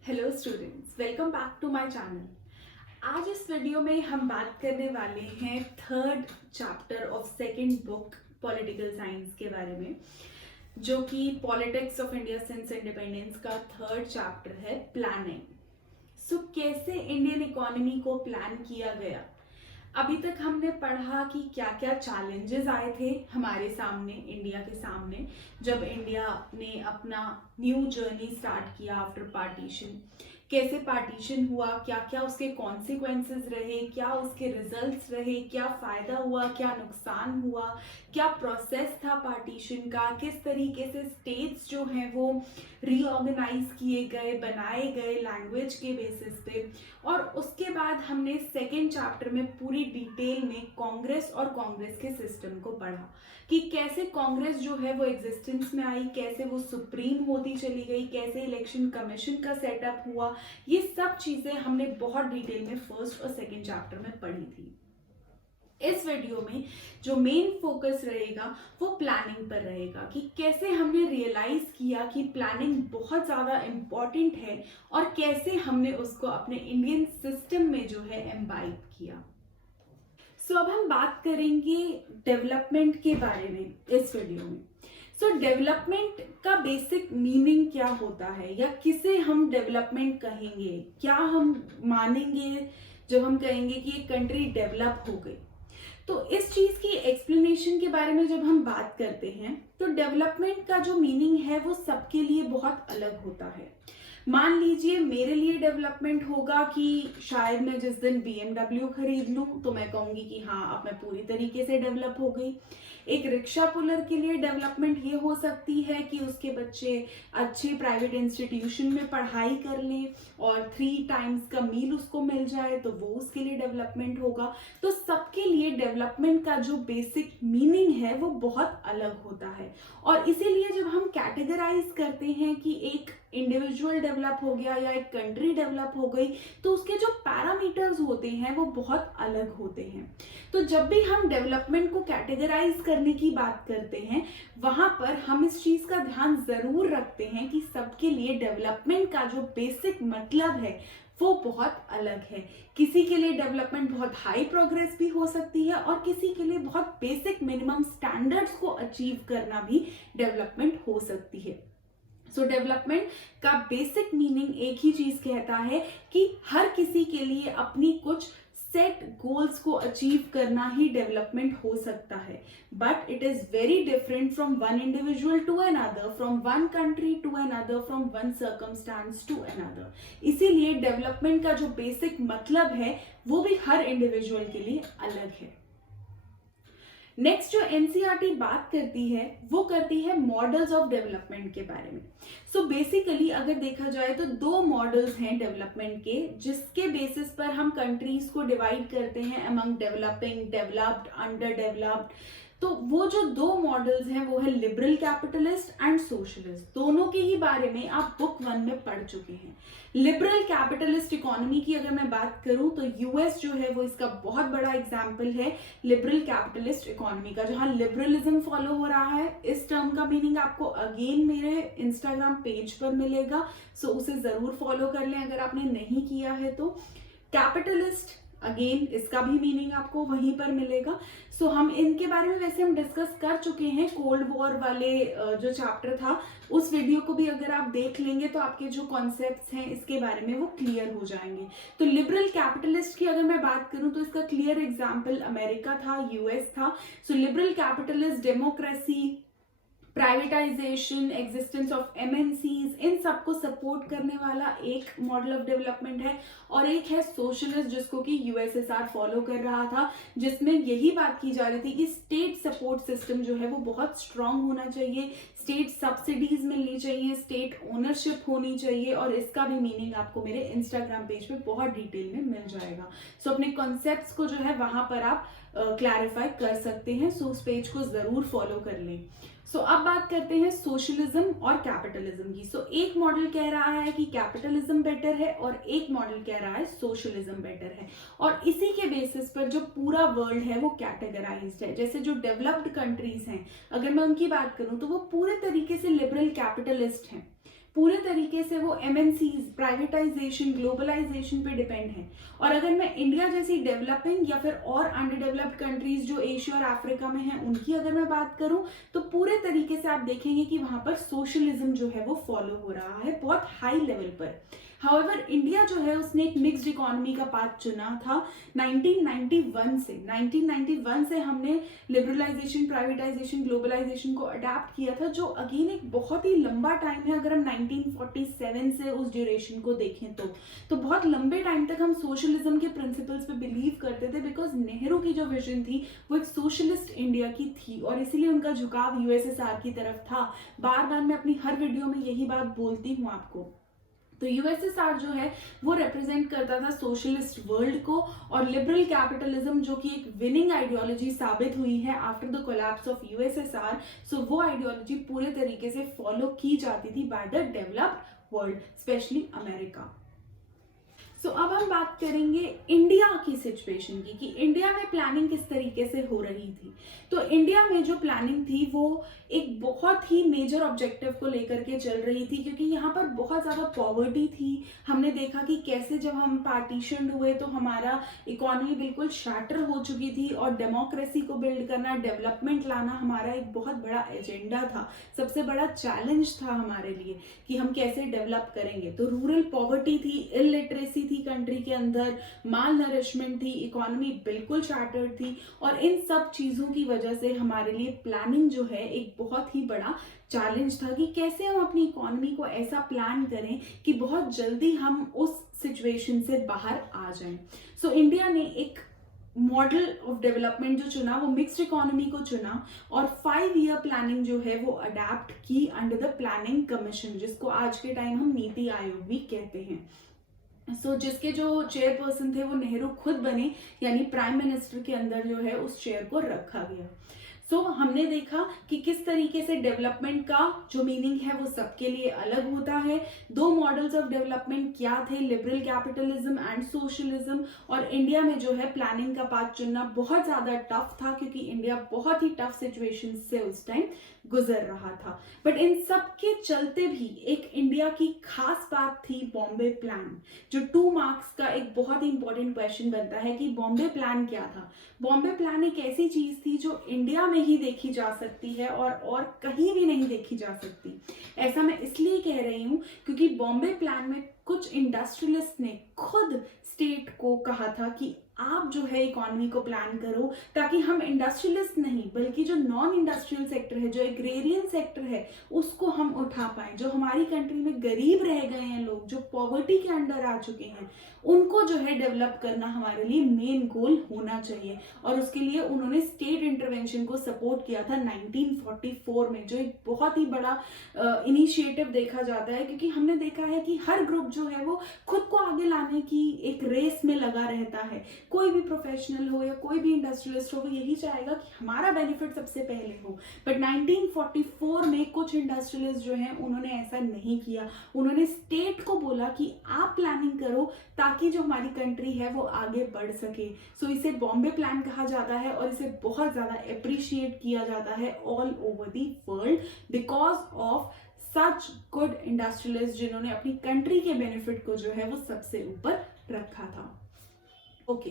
Hello students, welcome back to my channel. आज इस video में हम बात करने वाले हैं third chapter of second book political science के बारे में, जो कि politics of India since independence का थर्ड चैप्टर है, प्लानिंग। सो कैसे इंडियन इकोनॉमी को प्लान किया गया। अभी तक हमने पढ़ा कि क्या क्या चैलेंजेस आए थे हमारे सामने, इंडिया के सामने, जब इंडिया ने अपना न्यू जर्नी स्टार्ट किया आफ्टर पार्टीशन। कैसे पार्टीशन हुआ, क्या क्या उसके कॉन्सिक्वेंसेस रहे, क्या उसके रिजल्ट्स रहे, क्या फायदा हुआ, क्या नुकसान हुआ, क्या प्रोसेस था पार्टीशन का, किस तरीके से स्टेट्स जो हैं वो रीऑर्गेनाइज किए गए, बनाए गए लैंग्वेज के बेसिस पे। और उसके बाद हमने सेकेंड चैप्टर में पूरी डिटेल में कांग्रेस और कांग्रेस के सिस्टम को पढ़ा कि कैसे कांग्रेस जो है वो एग्जिस्टेंस में आई, कैसे वो सुप्रीम होती चली गई, कैसे इलेक्शन कमीशन का सेटअप हुआ। ये सब चीजें हमने बहुत डिटेल में फर्स्ट और सेकेंड चैप्टर में पढ़ी थी। इस वीडियो में जो मेन फोकस रहेगा वो प्लानिंग पर रहेगा कि कैसे हमने रियलाइज किया कि प्लानिंग बहुत ज़्यादा इम्पॉर्टेंट है और कैसे हमने उसको अपने इंडियन सिस्टम में जो है एम्बाइब किया। सो अब हम बात करेंगे डेवलपमेंट के बारे में इस वीडियो में। सो डेवलपमेंट का बेसिक मीनिंग क्या होता है, या किसे हम डेवलपमेंट कहेंगे, क्या हम मानेंगे जब हम कहेंगे कि एक कंट्री डेवलप हो गई। तो इस चीज की एक्सप्लेनेशन के बारे में जब हम बात करते हैं तो डेवलपमेंट का जो मीनिंग है वो सबके लिए बहुत अलग होता है। मान लीजिए मेरे लिए डेवलपमेंट होगा कि शायद मैं जिस दिन BMW खरीद लूं तो मैं कहूंगी कि हाँ, अब मैं पूरी तरीके से डेवलप हो गई। एक रिक्शा पुलर के लिए डेवलपमेंट ये हो सकती है कि उसके बच्चे अच्छे प्राइवेट इंस्टीट्यूशन में पढ़ाई कर लें और 3 टाइम्स का मील उसको मिल जाए, तो वो उसके लिए डेवलपमेंट होगा। तो सबके लिए डेवलपमेंट का जो बेसिक मीनिंग है वो बहुत अलग होता है। और इसीलिए जब हम कैटेगराइज करते हैं कि एक इंडिविजुअल डेवलप हो गया या एक कंट्री डेवलप हो गई, तो उसके जो पैरामीटर्स होते हैं वो बहुत अलग होते हैं। तो जब भी हम डेवलपमेंट को कैटेगराइज करने की बात करते हैं, वहां पर हम इस चीज का ध्यान जरूर रखते हैं कि सबके लिए डेवलपमेंट का जो बेसिक मतलब है वो बहुत अलग है। किसी के लिए डेवलपमेंट बहुत हाई प्रोग्रेस भी हो सकती है और किसी के लिए बहुत बेसिक मिनिमम स्टैंडर्ड्स को अचीव करना भी डेवलपमेंट हो सकती है। सो डेवलपमेंट का बेसिक मीनिंग एक ही चीज कहता है कि हर किसी के लिए अपनी कुछ सेट गोल्स को अचीव करना ही डेवलपमेंट हो सकता है। But it is very different from one individual to another, from one country to another, from one circumstance to another. इसीलिए डेवलपमेंट का जो बेसिक मतलब है वो भी हर इंडिविजुअल के लिए अलग है। नेक्स्ट जो एनसीईआरटी बात करती है वो करती है मॉडल्स ऑफ डेवलपमेंट के बारे में। सो बेसिकली अगर देखा जाए तो 2 मॉडल्स हैं डेवलपमेंट के, जिसके बेसिस पर हम कंट्रीज को डिवाइड करते हैं among developing, developed, under developed. तो वो जो 2 मॉडल्स हैं वो है लिबरल कैपिटलिस्ट एंड सोशलिस्ट। दोनों के ही बारे में आप बुक 1 में पढ़ चुके हैं। लिबरल कैपिटलिस्ट इकोनॉमी की अगर मैं बात करूं तो यूएस जो है वो इसका बहुत बड़ा एग्जाम्पल है लिबरल कैपिटलिस्ट इकोनॉमी का, जहां लिबरलिज्म फॉलो हो रहा है। इस टर्म का मीनिंग आपको अगेन मेरे इंस्टाग्राम पेज पर मिलेगा, सो उसे जरूर फॉलो कर लें अगर आपने नहीं किया है तो। कैपिटलिस्ट अगेन इसका भी मीनिंग आपको वहीं पर मिलेगा। सो हम इनके बारे में वैसे हम डिस्कस कर चुके हैं, कोल्ड वॉर वाले जो चैप्टर था उस वीडियो को भी अगर आप देख लेंगे तो आपके जो कॉन्सेप्ट्स हैं इसके बारे में वो क्लियर हो जाएंगे। तो लिबरल कैपिटलिस्ट की अगर मैं बात करूं तो इसका क्लियर एग्जाम्पल अमेरिका था, यूएस था। So liberal capitalist democracy, privatisation, existence of MNCs, इन सबको सपोर्ट करने वाला एक मॉडल ऑफ डेवलपमेंट है। और एक है सोशलिस्ट, जिसको कि यूएसएसआर फॉलो कर रहा था, जिसमें यही बात की जा रही थी कि स्टेट सपोर्ट सिस्टम जो है वो बहुत स्ट्रांग होना चाहिए, स्टेट सब्सिडीज मिलनी चाहिए, स्टेट ओनरशिप होनी चाहिए। और इसका भी मीनिंग आपको मेरे इंस्टाग्राम पेज पे बहुत डिटेल में मिल जाएगा। सो अपने कॉन्सेप्ट्स को जो है वहां पर आप क्लैरिफाई कर सकते हैं। सो उस पेज को जरूर फॉलो कर लें। सो अब बात करते हैं सोशलिज्म और कैपिटलिज्म की। सो एक मॉडल कह रहा है कि कैपिटलिज्म बेटर है और एक मॉडल कह रहा है सोशलिज्म बेटर है। और इसी के बेसिस पर जो पूरा वर्ल्ड है वो कैटेगराइज्ड है। जैसे जो डेवलप्ड कंट्रीज हैं, अगर मैं उनकी बात करूं तो वो पूरे तरीके से लिबरल कैपिटलिस्ट हैं। पूरे तरीके से वो MNCs, प्राइवेटाइजेशन, ग्लोबलाइजेशन पे डिपेंड है। और अगर मैं इंडिया जैसी डेवलपिंग या फिर और अंडर डेवलप्ड कंट्रीज जो एशिया और अफ्रीका में हैं उनकी अगर मैं बात करूं, तो पूरे तरीके से आप देखेंगे कि वहां पर सोशलिज्म जो है वो फॉलो हो रहा है बहुत हाई लेवल पर। हाउएवर इंडिया जो है उसने एक मिक्स्ड इकोनॉमी का पाथ चुना था 1991 से हमने लिबरलाइजेशन, प्राइवेटाइजेशन, ग्लोबलाइजेशन को अडेप्ट किया था, जो अगेन एक बहुत ही लंबा टाइम है। अगर हम 1947 से उस ड्यूरेशन को देखें तो बहुत लंबे टाइम तक हम सोशलिज्म के प्रिंसिपल्स पे बिलीव करते थे, बिकॉज नेहरू की जो विजन थी वो एक सोशलिस्ट इंडिया की थी और इसीलिए उनका झुकाव USSR की तरफ था। बार बार मैं अपनी हर वीडियो में यही बात बोलती हूँ आपको। तो USSR जो है वो रिप्रेजेंट करता था सोशलिस्ट वर्ल्ड को, और लिबरल कैपिटलिज्म जो कि एक विनिंग आइडियोलॉजी साबित हुई है after the collapse of USSR, so वो आइडियोलॉजी पूरे तरीके से फॉलो की जाती थी by the developed world, specially America. So अब हम बात करेंगे इंडिया की सिचुएशन की, कि इंडिया में प्लानिंग किस तरीके से हो रही थी। तो इंडिया में जो प्लानिंग थी वो एक बहुत ही मेजर ऑब्जेक्टिव को लेकर के चल रही थी, क्योंकि यहाँ पर बहुत ज़्यादा पॉवर्टी थी। हमने देखा कि कैसे जब हम पार्टीशन हुए तो हमारा इकोनॉमी बिल्कुल शैटर हो चुकी थी, और डेमोक्रेसी को बिल्ड करना, डेवलपमेंट लाना हमारा एक बहुत बड़ा एजेंडा था, सबसे बड़ा चैलेंज था हमारे लिए कि हम कैसे डेवलप करेंगे। तो रूरल पॉवर्टी थी, इलिटरेसी थी कंट्री के अंदर, माल नरिशमेंट थी, इकोनॉमी बिल्कुल शैटर्ड थी, और इन सब चीजों की वजह से हमारे लिए प्लानिंग जो है एक बहुत ही बड़ा चैलेंज था कि कैसे हम अपनी इकोनॉमी को ऐसा प्लान करें कि बहुत जल्दी हम उस सिचुएशन से बाहर आ जाएं। सो इंडिया ने एक मॉडल ऑफ डेवलपमेंट जो चुना वो मिक्स्ड इकोनॉमी को चुना, और 5 ईयर प्लानिंग जो है वो अडेप्ट की अंडर द प्लानिंग कमीशन, जिसको आज के टाइम हम नीति आयोग भी कहते हैं। जिसके जो चेयरपर्सन थे वो नेहरू खुद बने, यानी प्राइम मिनिस्टर के अंदर जो है उस चेयर को रखा गया। हमने देखा कि किस तरीके से डेवलपमेंट का जो मीनिंग है वो सबके लिए अलग होता है। 2 मॉडल्स ऑफ डेवलपमेंट क्या थे, लिबरल कैपिटलिज्म एंड सोशलिज्म, और इंडिया में जो है प्लानिंग का पाथ चुनना बहुत ज्यादा टफ था, क्योंकि इंडिया बहुत ही टफ सिचुएशन से उस टाइम गुजर रहा था। बट इन सब के चलते भी एक इंडिया की खास बात थी बॉम्बे प्लान, जो 2 मार्क्स का एक बहुत ही इंपॉर्टेंट क्वेश्चन बनता है कि बॉम्बे प्लान क्या था। बॉम्बे प्लान एक ऐसी चीज थी जो इंडिया में ही देखी जा सकती है और कहीं भी नहीं देखी जा सकती। ऐसा मैं इसलिए कह रही हूं क्योंकि बॉम्बे प्लान में कुछ इंडस्ट्रियलिस्ट ने खुद स्टेट को कहा था कि आप जो है इकोनॉमी को प्लान करो, ताकि हम इंडस्ट्रियलिस्ट नहीं बल्कि जो नॉन इंडस्ट्रियल सेक्टर है, जो एग्रेरियन सेक्टर है, उसको हम उठा पाए। जो हमारी कंट्री में गरीब रह गए हैं लोग, जो पॉवर्टी के अंडर आ चुके हैं, उनको जो है डेवलप करना हमारे लिए मेन गोल होना चाहिए। और उसके लिए उन्होंने स्टेट इंटरवेंशन को सपोर्ट किया था 1944 में, जो एक बहुत ही बड़ा इनिशिएटिव देखा जाता है, क्योंकि हमने देखा है कि हर ग्रुप जो है वो खुद को आगे लाने की एक रेस में लगा रहता है। कोई भी प्रोफेशनल हो या कोई भी इंडस्ट्रियलिस्ट हो, वो यही चाहेगा कि हमारा बेनिफिट सबसे पहले हो। बट 1944 में कुछ इंडस्ट्रियलिस्ट जो हैं उन्होंने ऐसा नहीं किया। उन्होंने स्टेट को बोला कि आप प्लानिंग करो ताकि जो हमारी कंट्री है वो आगे बढ़ सके। इसे बॉम्बे प्लान कहा जाता है और इसे बहुत ज्यादा अप्रिशिएट किया जाता है all over the world because of such good industrialist, जिन्होंने अपनी कंट्री के बेनिफिट को जो है वो सबसे ऊपर रखा था। ओके,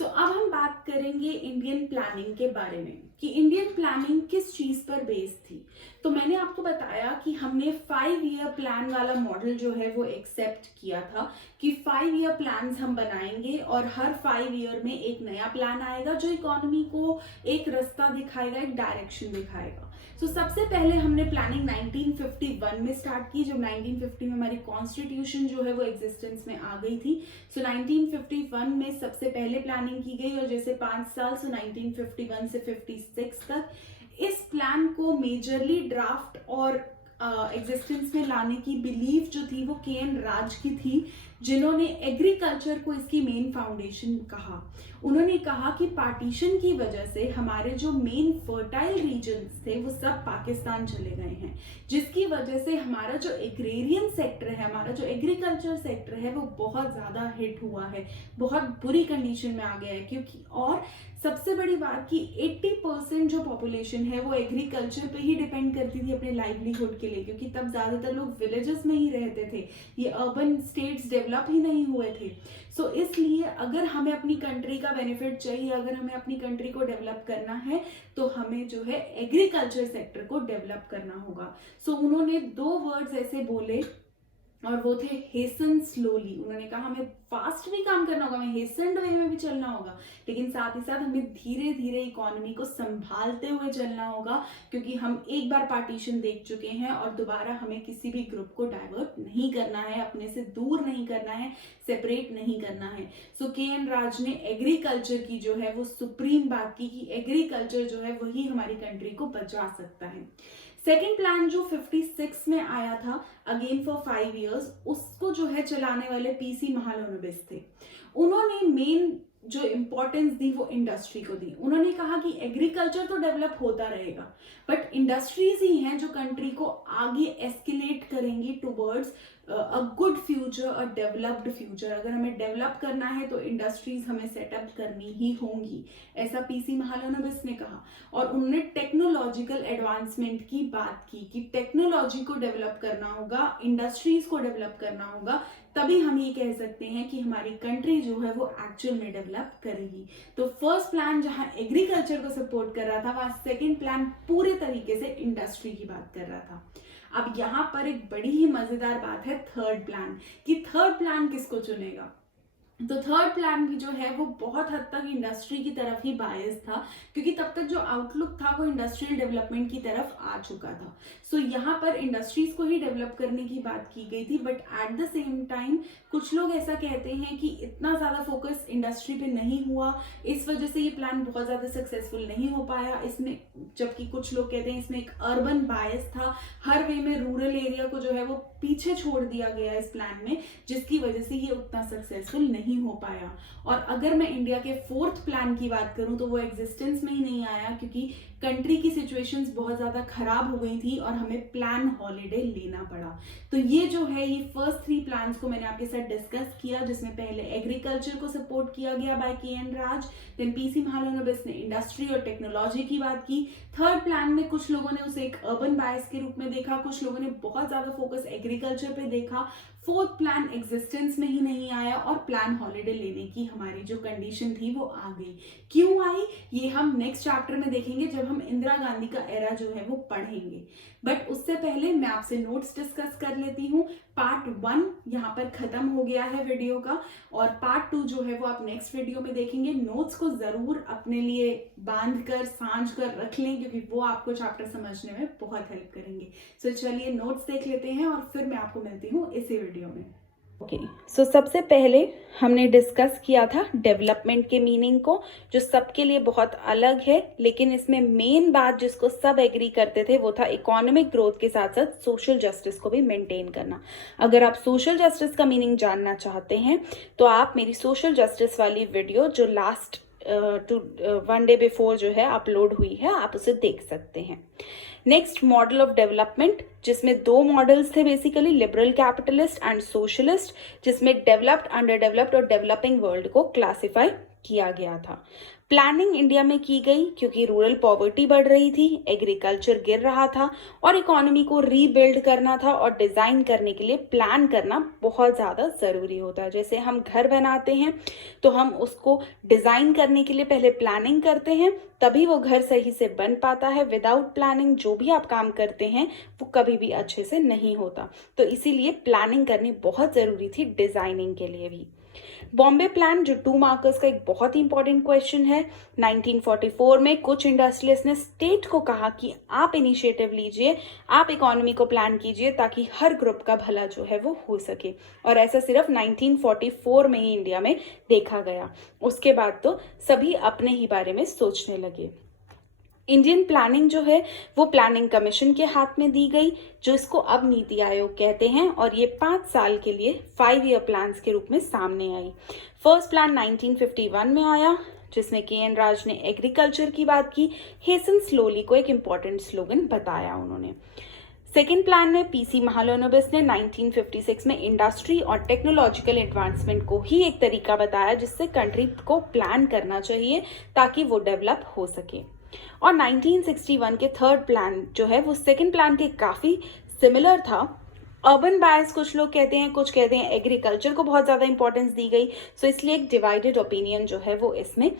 अब हम बात करेंगे इंडियन प्लानिंग के बारे में कि इंडियन प्लानिंग किस चीज पर बेस्ड थी। तो मैंने आपको बताया कि हमने 5 ईयर प्लान वाला मॉडल जो है वो एक्सेप्ट किया था कि 5 ईयर प्लान हम बनाएंगे और हर 5 ईयर में एक नया प्लान आएगा जो इकोनॉमी को एक रास्ता दिखाएगा, एक डायरेक्शन दिखाएगा। सबसे पहले हमने प्लानिंग 1951 में स्टार्ट की, जब 1950 में हमारी कॉन्स्टिट्यूशन जो है वो एग्जिस्टेंस में आ गई थी। 1951 में सबसे पहले प्लानिंग की गई और जैसे 5 साल 1951 से 56 तक इस प्लान को मेजरली ड्राफ्ट और एग्जिस्टेंस में लाने की बिलीफ जो थी वो KN राज की थी, जिन्होंने एग्रीकल्चर को इसकी मेन फाउंडेशन कहा। उन्होंने कहा कि पार्टीशन की वजह से हमारे जो मेन फर्टाइल रीजन्स थे वो सब पाकिस्तान चले गए हैं, जिसकी वजह से हमारा जो एग्रेरियन सेक्टर है, हमारा जो एग्रीकल्चर सेक्टर है वो बहुत ज्यादा हिट हुआ है, बहुत बुरी कंडीशन में आ गया है। क्योंकि और सबसे बड़ी बात कि 80% जो पॉपुलेशन है वो एग्रीकल्चर पे ही डिपेंड करती थी अपने लाइवलीहुड के लिए, क्योंकि तब ज़्यादातर लोग विलेजेस में ही रहते थे, ये अर्बन स्टेट्स डेवलप ही नहीं हुए थे। सो इसलिए अगर हमें अपनी कंट्री का बेनिफिट चाहिए, अगर हमें अपनी कंट्री को डेवलप करना है, तो हमें जो है एग्रीकल्चर सेक्टर को डेवलप करना होगा। सो उन्होंने 2 वर्ड्स ऐसे बोले और वो थे हेसन स्लोली। उन्होंने कहा हमें फास्ट भी काम करना होगा, हमें हेस्टेंड वे में भी चलना होगा, लेकिन साथ ही साथ हमें धीरे धीरे इकोनॉमी को संभालते हुए चलना होगा, क्योंकि हम एक बार पार्टीशन देख चुके हैं और दोबारा हमें किसी भी ग्रुप को डाइवर्ट नहीं करना है, अपने से दूर नहीं करना है, सेपरेट नहीं करना है। सो के.एन. राज ने एग्रीकल्चर की जो है वो सुप्रीम बात की कि एग्रीकल्चर जो है वही हमारी कंट्री को बचा सकता है। सेकेंड प्लान जो 56 में आया था, अगेन फॉर 5 इयर्स, उसको जो है चलाने वाले पीसी महालनोबिस थे। उन्होंने मेन जो इंपॉर्टेंस दी वो इंडस्ट्री को दी। उन्होंने कहा कि एग्रीकल्चर तो डेवलप होता रहेगा, बट इंडस्ट्रीज ही हैं जो कंट्री को आगे एस्केलेट करेंगी towards a good future, a developed future. अगर हमें डेवलप करना है तो इंडस्ट्रीज हमें सेटअप करनी ही होंगी, ऐसा पीसी महालनोबिस ने कहा। और उन्होंने टेक्नोलॉजिकल एडवांसमेंट की बात की कि टेक्नोलॉजी को डेवलप करना होगा, इंडस्ट्रीज को डेवलप करना होगा, तभी हम ये कह सकते हैं कि हमारी कंट्री जो है वो एक्चुअल में डेवलप करेगी। तो फर्स्ट प्लान जहां एग्रीकल्चर को सपोर्ट कर रहा था, वहां सेकेंड प्लान पूरे तरीके से इंडस्ट्री की बात कर रहा था। अब यहाँ पर एक बड़ी ही मजेदार बात है थर्ड प्लान, कि थर्ड प्लान किसको चुनेगा। तो थर्ड प्लान भी जो है वो बहुत हद तक इंडस्ट्री की तरफ ही बायस था, क्योंकि तब तक जो आउटलुक था वो इंडस्ट्रियल डेवलपमेंट की तरफ आ चुका था। सो यहाँ पर इंडस्ट्रीज को ही डेवलप करने की बात की गई थी, but at the same time कुछ लोग ऐसा कहते हैं कि इतना ज़्यादा फोकस इंडस्ट्री पे नहीं हुआ, इस वजह से ये प्लान बहुत ज़्यादा सक्सेसफुल नहीं हो पाया इसमें। जबकि कुछ लोग कहते हैं इसमें एक अर्बन बायस था, हर वे में रूरल एरिया को जो है वो पीछे छोड़ दिया गया इस प्लान में, जिसकी वजह से ये उतना सक्सेसफुल नहीं हो पाया। और अगर मैं इंडिया के फोर्थ प्लान की बात करूं तो वो एग्जिस्टेंस में ही नहीं आया, क्योंकि कंट्री की सिचुएशंस बहुत ज़्यादा खराब हो गई थी और हमें प्लान हॉलीडे लेना पड़ा। तो ये जो है ये फर्स्ट 3 प्लान्स को मैंने आपके साथ डिस्कस किया, जिसमें पहले एग्रीकल्चर को सपोर्ट किया गया बाय के.एन. राज, देन पीसी महालनोबिस ने इंडस्ट्री और टेक्नोलॉजी की बात की। थर्ड प्लान में कुछ लोगों ने उसे एक अर्बन बायस के रूप में देखा, कुछ लोगों ने बहुत ज़्यादा फोकस एग्रीकल्चर पे देखा। फोर्थ प्लान एग्जिस्टेंस में ही नहीं आया और प्लान हॉलीडे लेने की हमारी जो कंडीशन थी वो आ गई। क्यों आई ये हम नेक्स्ट चैप्टर में देखेंगे, जब हम इंदिरा गांधी का एरा जो है वो पढ़ेंगे। बट उससे पहले मैं आपसे नोट्स डिस्कस कर लेती हूँ। पार्ट 1 यहाँ पर खत्म हो गया है वीडियो का, और पार्ट 2 जो है वो आप नेक्स्ट वीडियो में देखेंगे। नोट्स को जरूर अपने लिए बांध कर सांझ कर रख लें, क्योंकि वो आपको चैप्टर समझने में बहुत हेल्प करेंगे। सो चलिए नोट्स देख लेते हैं और फिर मैं आपको मिलती हूँ इसी वीडियो में। सो सबसे पहले हमने डिस्कस किया था डेवलपमेंट के मीनिंग को, जो सबके लिए बहुत अलग है, लेकिन इसमें मेन बात जिसको सब एग्री करते थे वो था इकोनॉमिक ग्रोथ के साथ साथ सोशल जस्टिस को भी मेंटेन करना। अगर आप सोशल जस्टिस का मीनिंग जानना चाहते हैं तो आप मेरी सोशल जस्टिस वाली वीडियो जो लास्ट 1 डे बिफोर जो है अपलोड हुई है, आप उसे देख सकते हैं। नेक्स्ट, मॉडल ऑफ डेवलपमेंट, जिसमें 2 मॉडल्स थे basically, liberal capitalist and socialist, जिसमें डेवलप्ड, अंडर डेवलप्ड और डेवलपिंग वर्ल्ड को क्लासिफाई किया गया था। प्लानिंग इंडिया में की गई क्योंकि रूरल पॉवर्टी बढ़ रही थी, एग्रीकल्चर गिर रहा था और इकोनॉमी को रीबिल्ड करना था, और डिज़ाइन करने के लिए प्लान करना बहुत ज़्यादा ज़रूरी होता है। जैसे हम घर बनाते हैं तो हम उसको डिज़ाइन करने के लिए पहले प्लानिंग करते हैं, तभी वो घर सही से बन पाता है। विदाउट प्लानिंग जो भी आप काम करते हैं वो कभी भी अच्छे से नहीं होता। तो इसीलिए प्लानिंग करनी बहुत ज़रूरी थी डिज़ाइनिंग के लिए भी। बॉम्बे प्लान, जो 2 मार्कर्स का एक बहुत ही इंपॉर्टेंट क्वेश्चन है। 1944 में कुछ इंडस्ट्रियलिस्ट ने स्टेट को कहा कि आप इनिशिएटिव लीजिए, आप इकोनॉमी को प्लान कीजिए ताकि हर ग्रुप का भला जो है वो हो सके, और ऐसा सिर्फ 1944 में ही इंडिया में देखा गया। उसके बाद तो सभी अपने ही बारे में सोचने लगे। इंडियन प्लानिंग जो है वो प्लानिंग कमीशन के हाथ में दी गई, जो इसको अब नीति आयोग कहते हैं, और ये 5 साल के लिए 5 ईयर प्लान्स के रूप में सामने आई। फर्स्ट प्लान 1951 में आया, जिसमें के.एन. राज ने एग्रीकल्चर की बात की, हेसन स्लोली को एक इम्पॉर्टेंट स्लोगन बताया उन्होंने। सेकेंड प्लान में पीसी महालनोबिस ने 1956 में इंडस्ट्री और टेक्नोलॉजिकल एडवांसमेंट को ही एक तरीका बताया जिससे कंट्री को प्लान करना चाहिए ताकि वो डेवलप हो सके। और 1961 के थर्ड प्लान जो है वो सेकेंड प्लान के काफ़ी सिमिलर था। अर्बन बायस कुछ लोग कहते हैं, कुछ कहते हैं एग्रीकल्चर को बहुत ज़्यादा इंपॉर्टेंस दी गई, सो इसलिए एक डिवाइडेड ओपिनियन जो है वो इसमें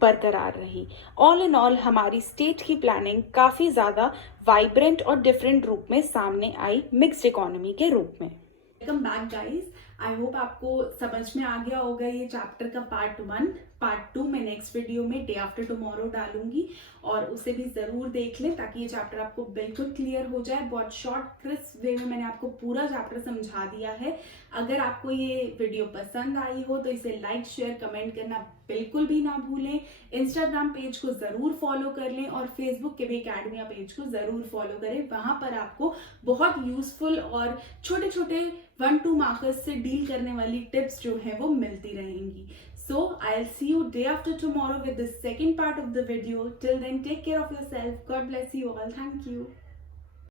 बरकरार रही। ऑल इन ऑल हमारी स्टेट की प्लानिंग काफ़ी ज़्यादा वाइब्रेंट और डिफरेंट रूप में सामने आई, मिक्स्ड इकोनॉमी के रूप में। Welcome back guys, I hope आपको समझ में आ गया होगा ये चैप्टर का पार्ट 1। पार्ट 2 मैं नेक्स्ट वीडियो में डे आफ्टर टुमारो डालूंगी और उसे भी ज़रूर देख लें ताकि ये चैप्टर आपको बिल्कुल क्लियर हो जाए। बहुत शॉर्ट क्रिस्प वे में मैंने आपको पूरा चैप्टर समझा दिया है। अगर आपको ये वीडियो पसंद आई हो तो इसे लाइक, शेयर, कमेंट करना बिल्कुल भी ना भूलें। इंस्टाग्राम पेज को ज़रूर फॉलो कर लें और फेसबुक के भी एकेडमिया पेज को ज़रूर फॉलो करें। वहाँ पर आपको बहुत यूजफुल और छोटे छोटे 1-2 मार्कर्स से डील करने वाली टिप्स जो है वो मिलती रहेंगी। So I'll see you day after tomorrow with the second part of the video. Till then, take care of yourself. God bless you all. Thank you.